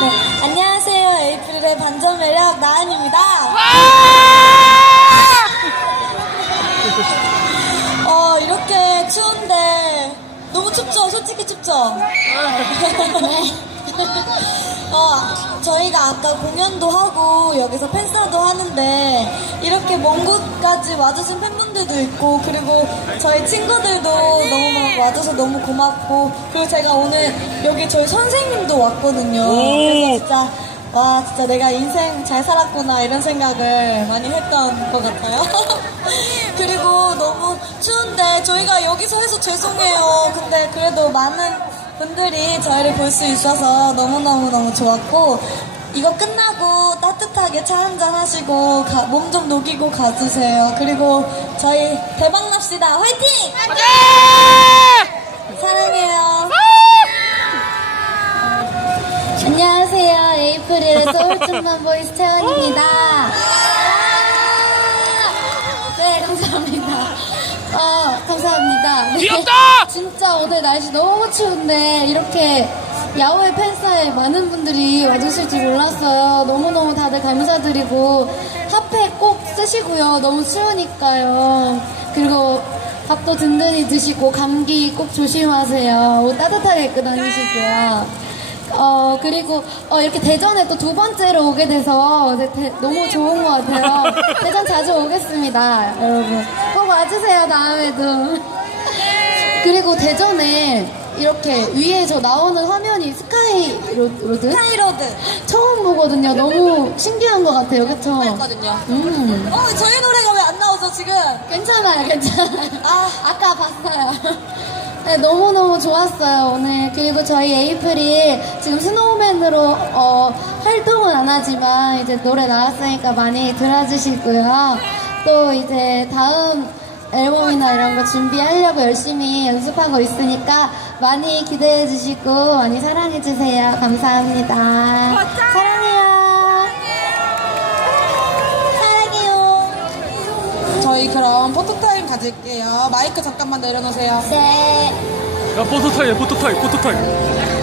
네, 안녕하세요. 에이프릴의 반전 매력 나은입니다. 어, 이렇게 추운데 너무 춥죠? 솔직히 춥죠? 네. 어, 저희가 아까 공연도 하고 여기서 팬사도 하는데 이렇게 먼 곳까지 와주신 팬분들도 있고 그리고 저희 친구들도 너무너무 와줘서 너무 고맙고 그리고 제가 오늘 여기 저희 선생님도 왔거든요. 그래서 진짜 와 진짜 내가 인생 잘 살았구나 이런 생각을 많이 했던 것 같아요. 그리고 너무 추운데 저희가 여기서 해서 죄송해요. 근데 그래도 많은 분들이 저희를 볼 수 있어서 너무너무너무 좋았고 이거 끝나고 따뜻 하게 차 한잔 하시고 몸 좀 녹이고 가주세요. 그리고 저희 대박 납시다. 화이팅! 사랑해요. 안녕하세요. 에이프릴의 소울춤만 보이스 태연입니다. 네, 감사합니다. 어, 감사합니다. 네. 귀엽다! 진짜 오늘 날씨 너무 추운데 이렇게 야외 팬사에 많은 분들이 와주실 줄 몰랐어요. 너무너무 다들 감사드리고 핫팩 꼭 쓰시고요. 너무 추우니까요. 그리고 밥도 든든히 드시고 감기 꼭 조심하세요. 옷 따뜻하게 입고 다니시고요. 어 그리고 어, 이렇게 대전에 또 두 번째로 오게 돼서 네, 대- 너무 좋은 것 같아요. 대전 자주 오겠습니다, 여러분. 꼭 와주세요 다음에도. 그리고 대전에 이렇게 위에 저 나오는 화면이 스카이로드? 스카이로드. 처음 보거든요. 너무 신기한 것 같아요. 그쵸? 했거든요. 음. 어, 저희 노래가 왜 안 나오죠, 지금? 괜찮아요, 괜찮아요. 아. 아까 봤어요. 네, 너무너무 좋았어요, 오늘. 그리고 저희 에이프릴 지금 스노우맨으로 어, 활동은 안 하지만 이제 노래 나왔으니까 많이 들어주시고요. 또 이제 다음 앨범이나 이런 거 준비하려고 열심히 연습하고 있으니까 많이 기대해 주시고 많이 사랑해 주세요. 감사합니다. 사랑해요. 사랑해요. 저희 그럼 포토타임 가질게요. 마이크 잠깐만 내려놓으세요. 네. 야 포토타임 포토타임 포토타임